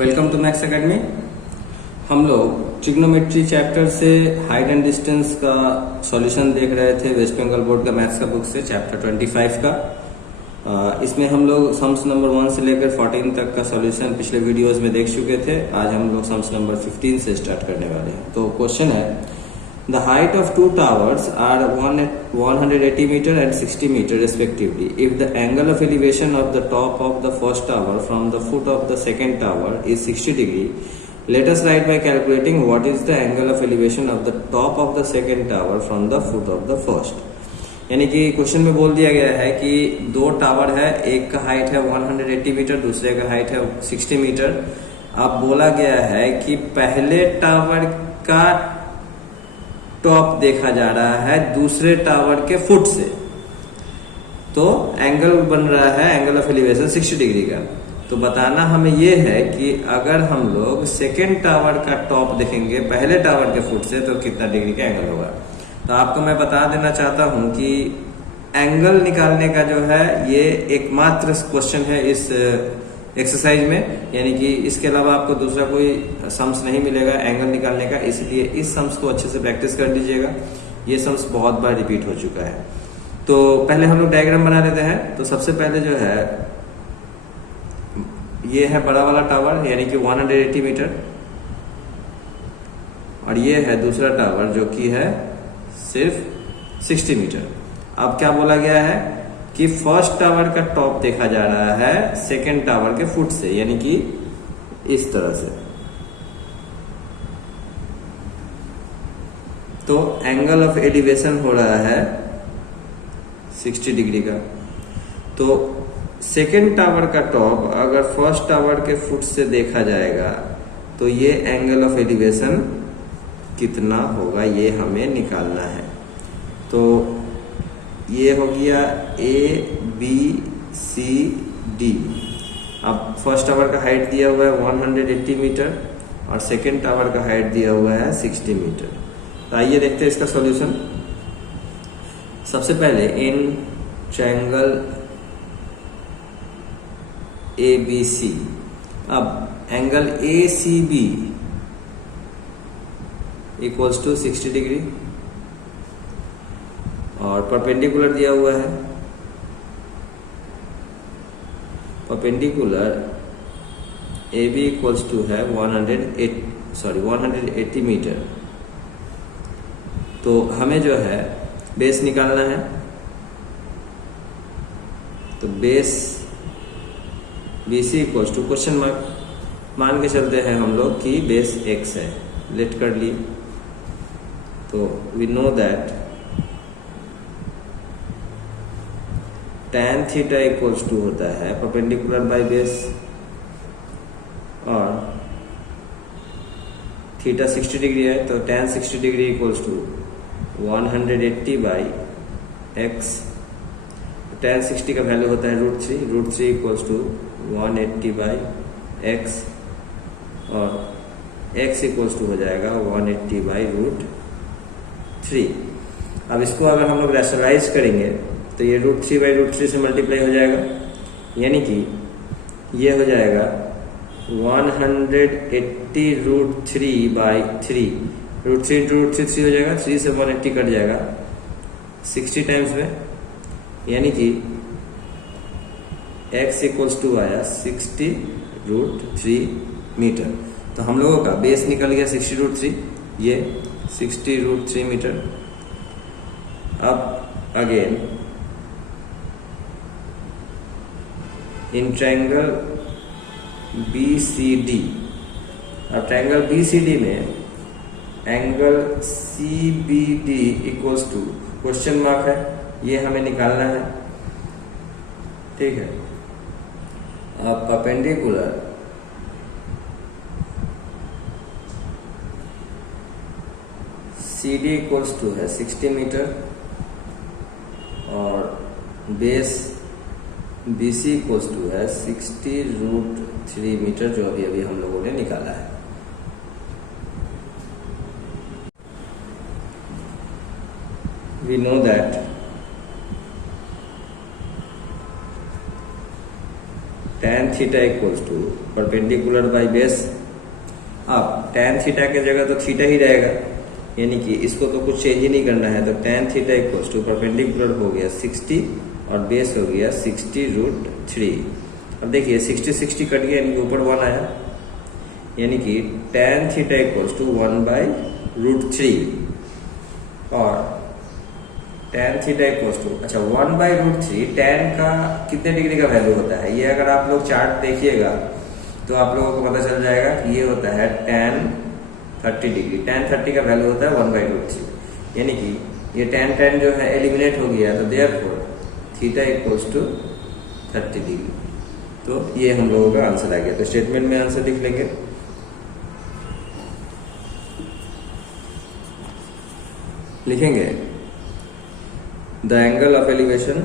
Welcome to max academy. हम लोग trigonometry chapter से हाइट एंड डिस्टेंस का सॉल्यूशन देख रहे थे वेस्ट बंगाल बोर्ड का मैथ्स का बुक से चैप्टर 25 का। इसमें हम लोग सम्स नंबर 1 से लेकर 14 तक का सॉल्यूशन पिछले वीडियोस में देख चुके थे। आज हम लोग सम्स नंबर 15 से स्टार्ट करने वाले हैं। तो क्वेश्चन है, the height of two towers are 180 meter and 60 meter respectively. If the angle of elevation of the top of the first tower from the foot of the second tower is 60 degree, let us write by calculating what is the angle of elevation of the top of the second tower from the foot of the first. यानी कि question में बोल दिया गया है कि दो tower है, एक का हाइट है 180 मीटर, दूसरे का हाइट है 60 मीटर। अब बोला गया है कि पहले टावर का टॉप देखा जा रहा है दूसरे टावर के फुट से, तो एंगल बन रहा है एंगल ऑफ एलिवेशन 60 डिग्री का। तो बताना हमें ये है कि अगर हम लोग सेकेंड टावर का टॉप देखेंगे पहले टावर के फुट से तो कितना डिग्री का एंगल होगा। तो आपको मैं बता देना चाहता हूं कि एंगल निकालने का जो है ये एकमात्र क्वेश्चन है इस एक्सरसाइज में, यानी कि इसके अलावा आपको दूसरा कोई सम्स नहीं मिलेगा एंगल निकालने का। इसलिए इस सम्स को अच्छे से प्रैक्टिस कर लीजिएगा, ये सम्स बहुत बार रिपीट हो चुका है। तो पहले हम लोग डायग्राम बना लेते हैं। तो सबसे पहले जो है ये है बड़ा वाला टावर यानी कि 180 मीटर, और ये है दूसरा टावर जो कि है सिर्फ 60 मीटर। अब क्या बोला गया है कि फर्स्ट टावर का टॉप देखा जा रहा है सेकेंड टावर के फुट से, यानी कि इस तरह से। तो एंगल ऑफ एलिवेशन हो रहा है 60 डिग्री का। तो सेकेंड टावर का टॉप अगर फर्स्ट टावर के फुट से देखा जाएगा तो ये एंगल ऑफ एलिवेशन कितना होगा ये हमें निकालना है। तो ये हो गया ABCD। अब फर्स्ट टावर का हाइट दिया हुआ है 180 मीटर और सेकेंड टावर का हाइट दिया हुआ है 60 मीटर। तो आइए देखते हैं इसका सॉल्यूशन। सबसे पहले इन ट्रायंगल ABC, अब angle ACB equals to 60 degree और परपेंडिकुलर दिया हुआ है। परपेंडिकुलर AB इक्वल्स टू है 180 मीटर। तो हमें जो है बेस निकालना है। तो base BC equals to question mark मान के चलते हैं हम लोग कि बेस x है, लेट कर ली। तो we know that tan theta equals to होता है परपेंडिकुलर बाय बेस, और थीटा 60 डिग्री है तो tan 60 degree equals to 180 by x। tan 60 का वैल्यू होता है √3 इक्वल्स टू 180 बाई x, और x इक्वल्स टू हो जाएगा 180 बाई √3। अब इसको अगर हम लोग रैशनलाइज करेंगे तो ये √3 से मल्टीप्लाई हो जाएगा, यानी कि ये हो जाएगा 180 √3 बाई 3। √3 इंटू √3 3 हो जाएगा, 3 से 180 कट जाएगा 60 टाइम्स में, यानी कि x इक्वल्स टू आया 60 √3 मीटर। तो हम लोगों का बेस निकल गया 60 √3, ये 60 √3 मीटर। अब अगेन इन ट्रायंगल BCD, अब ट्रायंगल BCD में angle CBD equals to question mark है, ये हमें निकालना है। ठीक है। अब परपेंडिकुलर CD इक्वल्स टू है 60 मीटर और बेस BC इक्वल्स टू है 60 √3 मीटर, जो अभी हम लोगों ने निकाला है। We know that tan tan theta equals to perpendicular by base. अब tan थीटा की जगह तो थीटा ही रहेगा, यानी कि इसको तो कुछ चेंज ही नहीं करना है, तो tan theta equals to perpendicular हो गया 60 और बेस हो गया 60√3। अब देखिए 60 कट गया, यानी कि ऊपर 1 आया, यानी कि tan थीटा इक्वल्स टू 1/√3 और tan थीटा इक्वल्स टू, अच्छा 1/√3 tan का कितने डिग्री का वैल्यू होता है, ये अगर आप लोग चार्ट देखिएगा तो आप लोगों को पता चल जाएगा कि ये होता है tan 30 डिग्री। tan 30 का वैल्यू होता है 1/√3, यानी कि ये tan जो है एलिमिनेट हो गया, तो therefore theta equals to 30 degree. तो ये हम लोगों का आंसर आ गया। तो स्टेटमेंट में आंसर लिख लेंगे। लिखेंगे the angle of elevation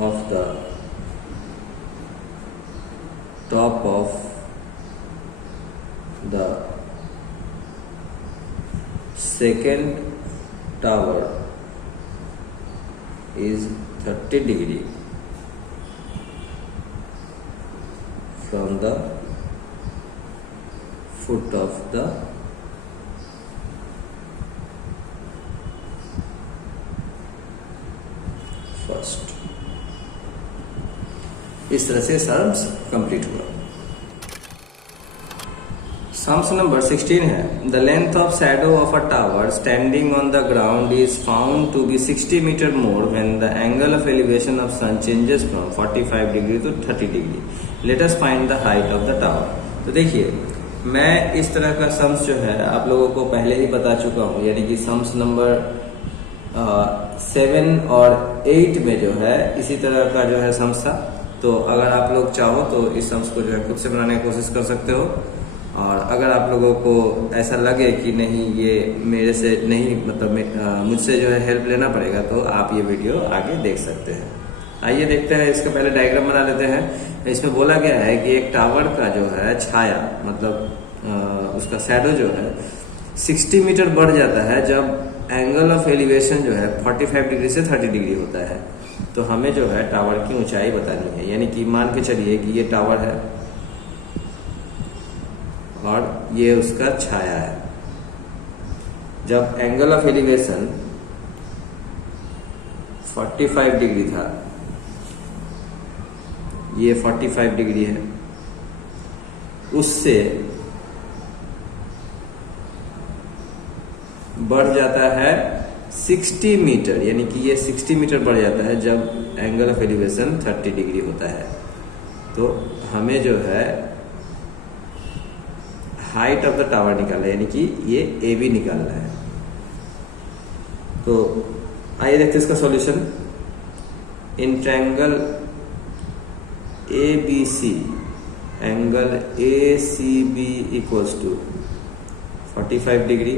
of the top of the second tower is 30 degree from the foot of the first। इस तरह से सम्स कंप्लीट हुआ। सम्स नंबर 16 है, the length of shadow of a tower standing on the ground is found to be 60 meter more when the angle of elevation of sun changes from 45 degree to 30 degree. Let us find the height of the tower. तो देखिए मैं इस तरह का sums जो है आप लोगों को पहले ही बता चुका हूँ, यानी कि सम्स नंबर 7 और 8 में जो है इसी तरह का जो है सम्स था। तो अगर आप लोग चाहो तो इस सम्स को जो है खुद से बनाने की कोशिश कर सकते हो, और अगर आप लोगों को ऐसा लगे कि नहीं ये मेरे से नहीं, मतलब मुझसे जो है हेल्प लेना पड़ेगा, तो आप ये वीडियो आगे देख सकते हैं। आइए देखते हैं, इसका पहले डायग्राम बना लेते हैं। इसमें बोला गया है कि एक टावर का जो है छाया, मतलब उसका शैडो जो है 60 मीटर बढ़ जाता है जब एंगल ऑफ एलिवेशन जो है 45 डिग्री से 30 डिग्री होता है। तो हमें जो है टावर की ऊंचाई बतानी है, यानी कि मान के चलिए कि ये टावर है और ये उसका छाया है। जब एंगल ऑफ एलिवेशन 45 डिग्री था, ये 45 डिग्री है, उससे बढ़ जाता है 60 मीटर, यानी कि ये 60 मीटर बढ़ जाता है जब एंगल ऑफ एलिवेशन 30 डिग्री होता है। तो हमें जो है हाइट ऑफ द टावर निकालना है, यानी कि ये ए बी निकालना है। तो आइए देखते हैं इसका solution. In triangle A B C, angle A C B equals to 45 degree,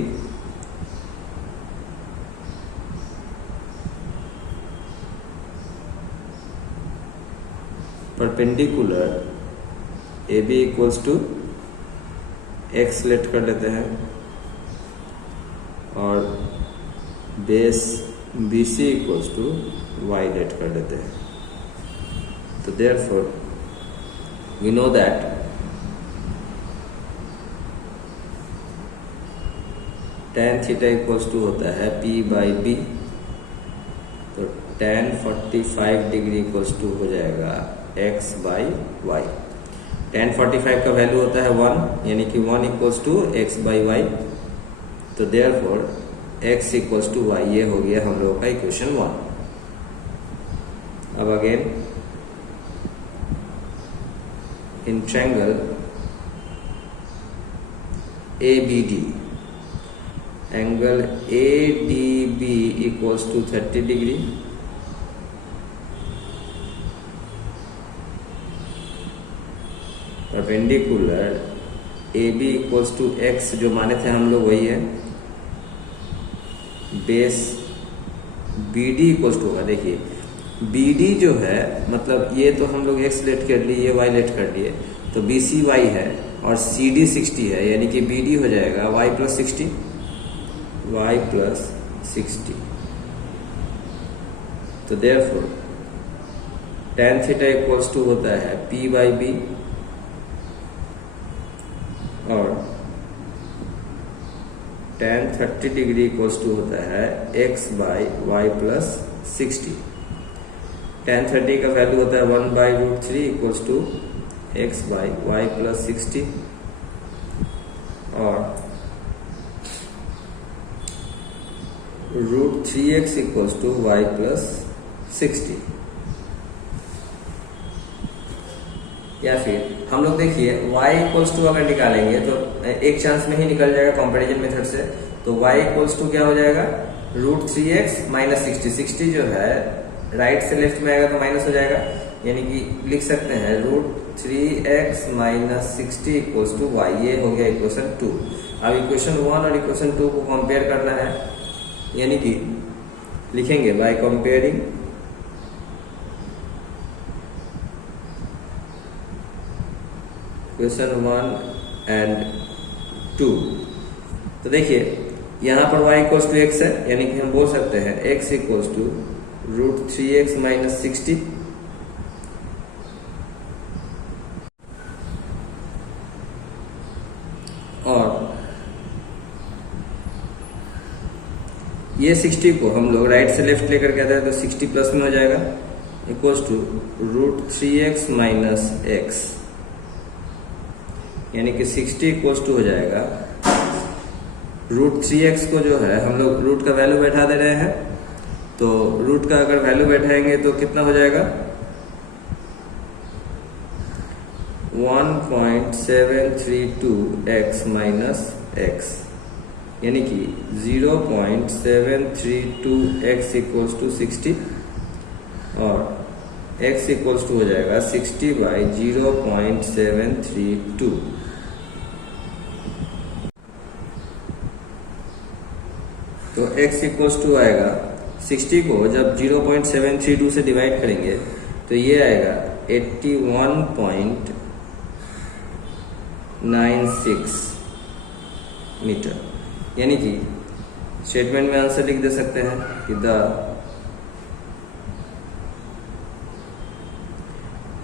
perpendicular A B equals to X select कर लेते हैं, और base B C equals to Y let कर लेते हैं। तो therefore we know that tan theta equals to होता है P बाई बी। तो tan 45 डिग्री इक्वल्स टू हो जाएगा x बाई वाई। tan 45 का वैल्यू होता है 1, यानी कि 1 equals to x by y. तो therefore x equals to y, ये हो गया हम लोगों का इक्वेशन 1। अब again in triangle A B D, angle A D B equals to 30 degree, perpendicular A B equals to x, जो माने थे हम लोग वही है, base B D equals to होगा। देखिए बी डी जो है, मतलब ये तो हम लोग एक्स लेट कर लिए, ये वाई लेट कर लिए, तो बी सी वाई है और सी डी 60 है, यानी कि बी डी हो जाएगा वाई प्लस 60, वाई प्लस 60। तो therefore tan theta equals to होता है P/B और tan 30 डिग्री इक्वल्स टू होता है x/y प्लस 60। tan 30 का वैल्यू होता है 1/√3 इक्वल्स टू x/y प्लस 60 और √3x equals to y plus 60। या फिर हम लोग देखिए y इक्वल्स टू अगर निकालेंगे तो एक चांस में ही निकल जाएगा कंपैरिजन मेथड से। तो y इक्वल्स टू क्या हो जाएगा, √3x माइनस 60। 60 जो है राइट से लेफ्ट में आएगा तो माइनस हो जाएगा, यानी कि लिख सकते हैं √3x minus 60 equals to y। ये हो गया इक्वेशन 2। अब इक्वेशन 1 और इक्वेशन 2 को कंपेयर करना है, यानी कि लिखेंगे बाय कंपेयरिंग इक्वेशन 1 एंड 2। तो देखिए यहाँ पर y इक्वल्स टू x है, यानी कि हम बोल सकते हैं x equals to √3x minus 60 और ये 60 को हम लोग राइट से लेफ्ट लेकर के आते हैं तो 60 प्लस में हो जाएगा equals to √3x minus x, यानी कि 60 इक्वल्स टू हो जाएगा √3x को जो है हम लोग रूट का वैल्यू बैठा दे रहे हैं। तो रूट का अगर वैल्यू बैठाएंगे तो कितना हो जाएगा 1.732x माइनस x, यानी कि 0.732x इक्वल्स टू 60 और x इक्वल्स टू हो जाएगा 60/0.732। तो x इक्वल्स टू आएगा 60 को जब 0.732 से डिवाइड करेंगे तो ये आएगा 81.96 मीटर, यानी कि स्टेटमेंट में आंसर लिख दे सकते हैं कि the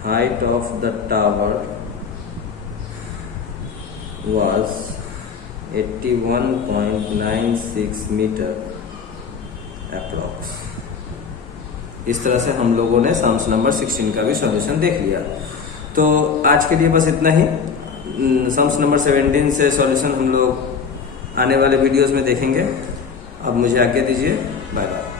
height of the tower was 81.96 meter approx. इस तरह से हम लोगों ने सम्स नंबर 16 का भी सॉल्यूशन देख लिया। तो आज के लिए बस इतना ही। सम्स नंबर 17 से सॉल्यूशन हम लोग आने वाले वीडियोस में देखेंगे। अब मुझे आज्ञा दीजिए, बाय बाय।